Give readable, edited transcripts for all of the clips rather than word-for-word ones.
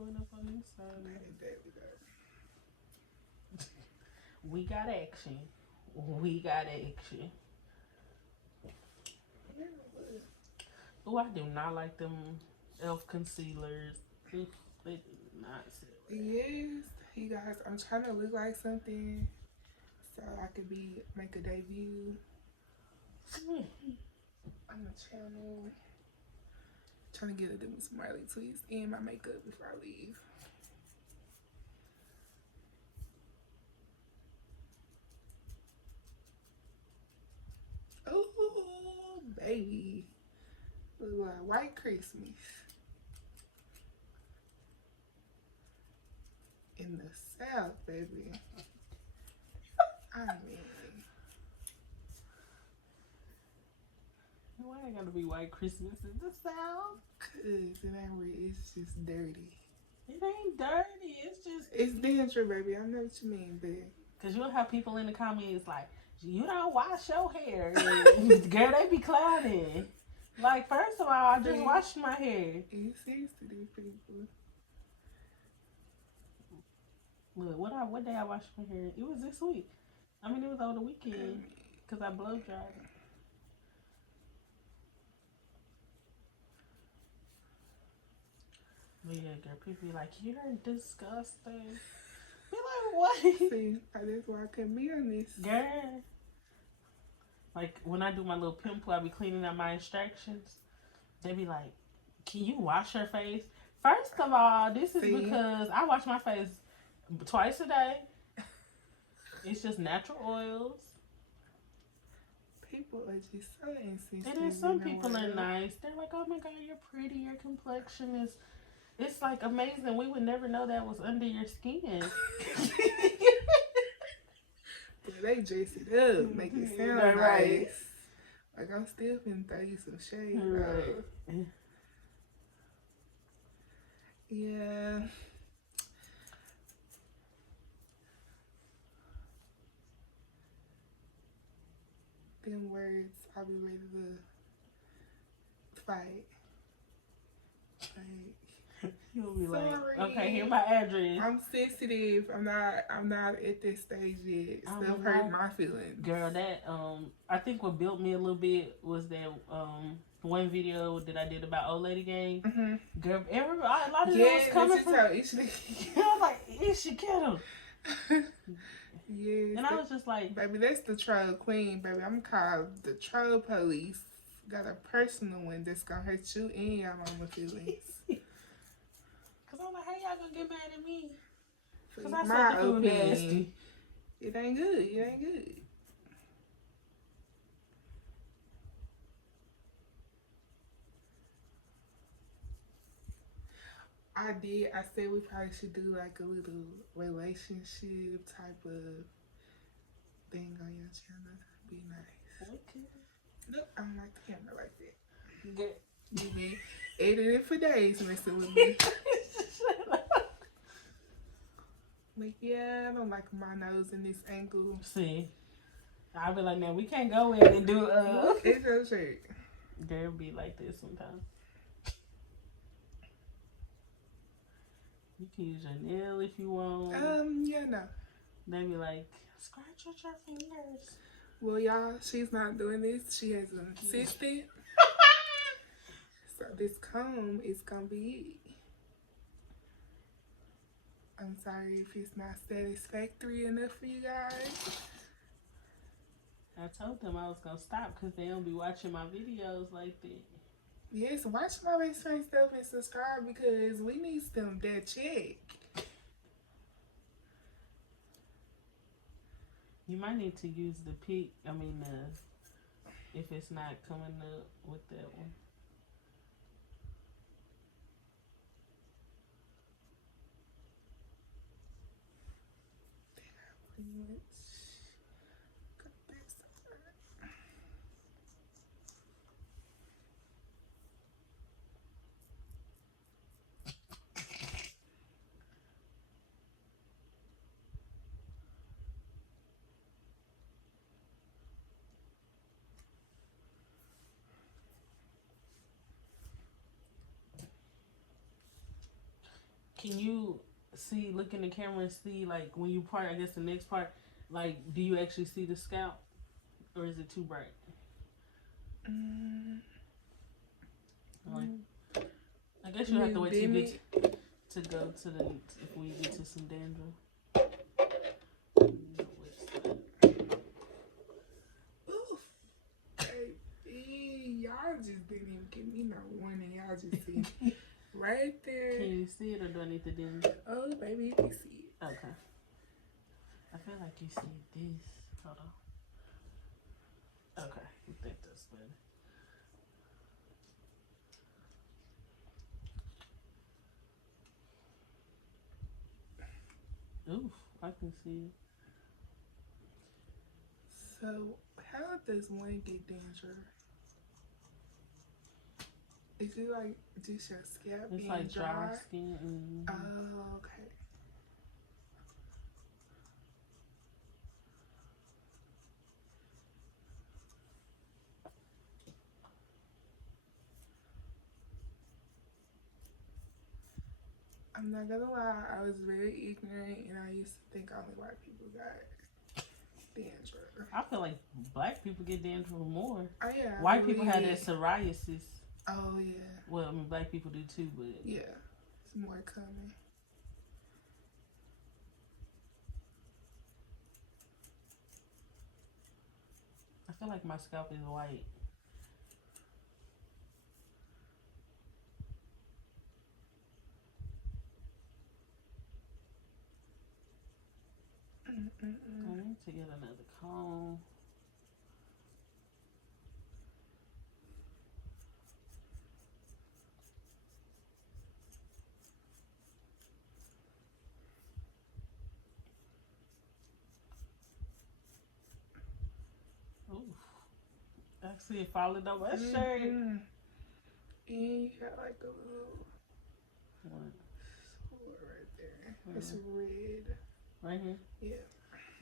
going up on this side. There we go. We got action. We got action. Oh, I do not like them elf concealers. They do not sit right. Yes, you guys, I'm trying to look like something so I could make a debut on the channel. Trying to get them smiley tweets and my makeup before I leave. Oh, baby. Look like white Christmas. In the South, baby. I mean. Why it gotta be white Christmas in the South? Cause it ain't real. It's just dirty. It ain't dirty. It's just. It's dangerous, baby. I know what you mean, babe. Cause you'll have people in the comments like, you don't wash your hair. Girl, they be clowning. Like, first of all, I just washed my hair. It seems to these people. Look, what day I washed my hair? It was this week. I mean, it was over the weekend. Cause I blow dried it. But yeah, girl, people be like, you're disgusting. Be like, what? See, that's why I couldn't be on this. Girl. Like, when I do my little pimple, I be cleaning out my instructions. They be like, can you wash your face? First of all, this is because I wash my face twice a day. It's just natural oils. People are just so insensitive. And then some people are nice. They're like, oh my God, you're pretty. Your complexion is... It's like amazing. We would never know that was under your skin. They dress it up, make it sound nice. Right. Like I'm still finna throw you some shade, right? Yeah. Them words, I'll be ready to fight. Like, you'll be like, okay, here's my address. I'm sensitive. I'm not at this stage yet. Stuff hurt my feelings. Girl, that I think what built me a little bit was that one video that I did about old lady gang. Mm-hmm. Girl, a lot of it was coming from. I was like, she killed him. Yes. And I was just like, baby, that's the troll queen, baby. I'm called the troll police. Got a personal one that's gonna hurt you and your mama feelings. Cause I'm like, how y'all gonna get mad at me? Cause I said the food nasty. It ain't good. It ain't good. I said we probably should do like a little relationship type of thing on your channel. Be nice. Okay. Nope, I don't like the camera like that. Good. You been editing for days messing with me. Like, yeah, I don't like my nose in this angle. See, I'll be like, now we can't go in and do It's your shirt. They'll be like this sometimes. You can use your nail if you want. Yeah, no. They be like, scratch at your fingers. Well, y'all, she's not doing this. She has an assistant. So this comb is gonna be it. I'm sorry if it's not satisfactory enough for you guys. I told them I was gonna stop because they don't be watching my videos like that. Yes, watch my best friend stuff and subscribe because we need that check. You might need to use the peak. I mean, if it's not coming up with that one. Pretty much got this. Can you see, look in the camera and see, like, when you part, I guess the next part, like, do you actually see the scalp? Or is it too bright? Like, I guess you have to wait till you get to go to the, if we get to some dandruff. Oof. Baby, y'all just didn't even give me no warning. Y'all just see right there. Can you see it or do I need to dim it? Oh, baby, you can see it. Okay. I feel like you see this. Hold on. Okay, I think that's better. Oof, I can see it. So, how does one get dandruff? Is it like just your scalp It's being like dry dry? skin. Mm-hmm. Oh, okay. I'm not gonna lie, I was very ignorant and I used to think only white people got dandruff. I feel like black people get dandruff more. Oh, yeah. White people have that psoriasis. Oh, yeah. Well, I mean, black people do too, but yeah, it's more common. I feel like my scalp is white. I need to get another comb. Oof. Actually, it followed up my shirt. And you got like a little What? sore right there. It's red. Right here? Yeah.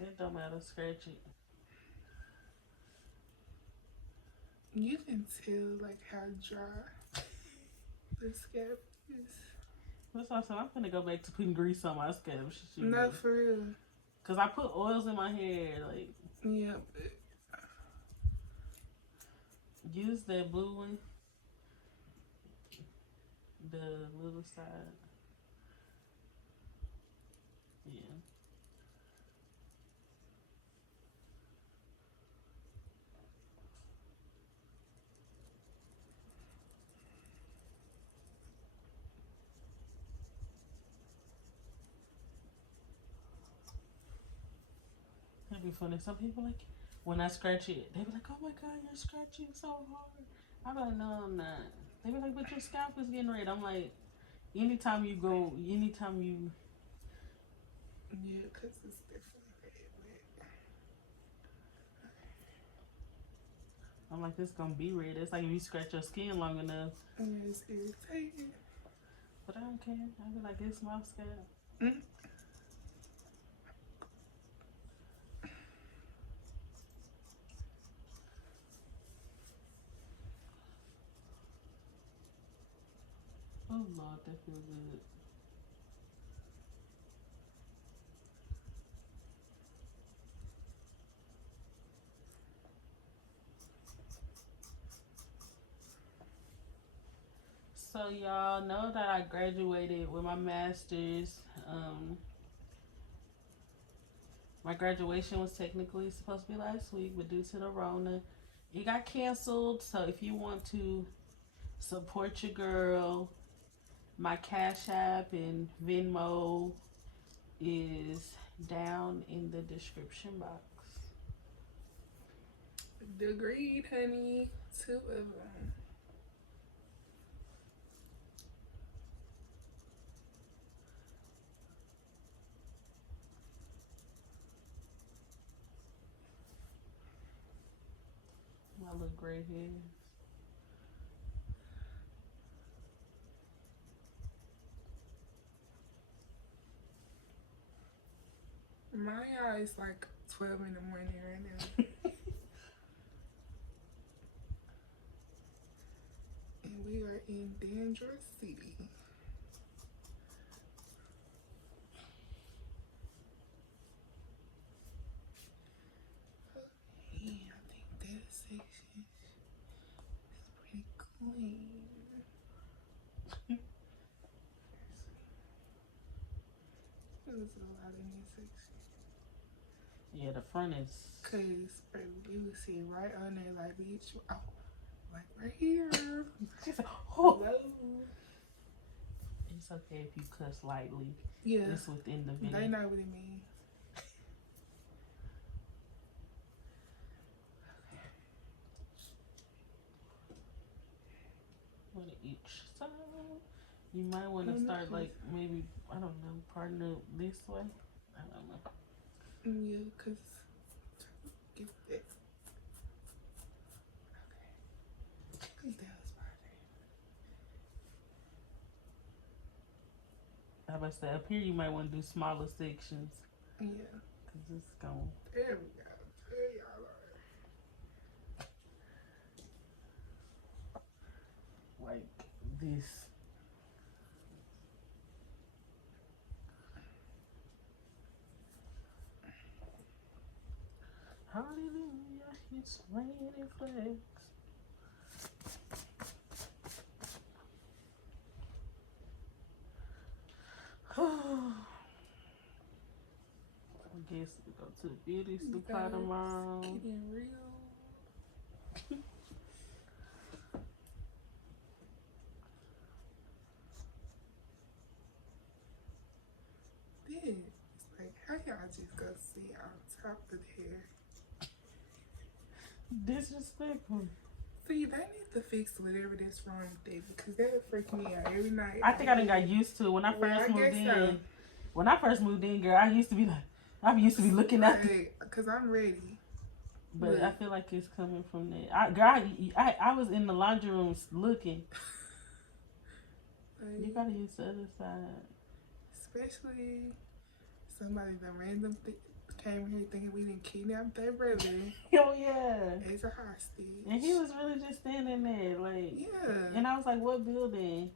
It don't matter. Scratch it. You can tell like how dry the scalp is. That's what I said. I'm gonna go back to putting grease on my scalp. No, for real. Cause I put oils in my hair. Like, yeah. use that blue one. The little side. Yeah. It'd be funny. Some people like when I scratch it, they be like, "Oh my god, you're scratching so hard." I'm like, "No, I'm not." They be like, "But your scalp is getting red." I'm like, anytime you go, anytime you. Yeah, cause it's definitely red. I'm like, it's gonna be red. It's like if you scratch your skin long enough. And it's irritating. But I don't care. I be like, it's my scalp. Oh Lord, that feels good. So y'all know that I graduated with my master's. My graduation was technically supposed to be last week, but due to the Rona, it got canceled. So if you want to support your girl, my Cashapp and Venmo is down in the description box. Agreed, honey. 2 of them. My little gray hairs. My is like 12 in the morning right now. And we are in Dandruff City. was a lot in this section. Yeah, the front is. Cause you would see right on there, like, bitch, oh, like right here. She said, "Oh, hello." It's okay if you cuss lightly. Yeah, it's within the video. they know what it means. One each side. You might want to start like maybe I don't know, partner this way. I don't know. Yeah, cause get it. Okay. Cause that was I was about to say up here you might want to do smaller sections. Yeah. Cause it's gone. There we go. There y'all are. Like this. Hallelujah, it's raining flakes. I guess we go to the beauty supply tomorrow. Getting real. Then it's like, how y'all just go see on top of the hair? Disrespectful. See, they need to fix whatever that's wrong with it because that freak me out every night. I think I done got used to it when I first moved in. So. When I first moved in, girl, I used to be looking at it. Because I'm ready. But I feel like it's coming from that. I was in the laundry room looking. You gotta use the other side. Especially somebody that random came here thinking we didn't kidnap their brother. Oh yeah. As a hostage. And he was really just standing there, like. Yeah. And I was like, "What building?"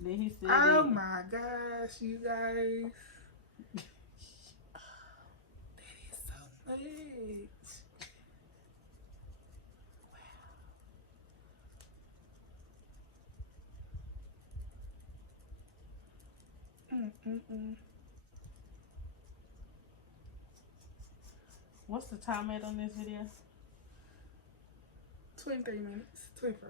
Then he said, "Oh my gosh, you guys, that is so much." Wow. What's the time at on this video? 23 minutes. 24.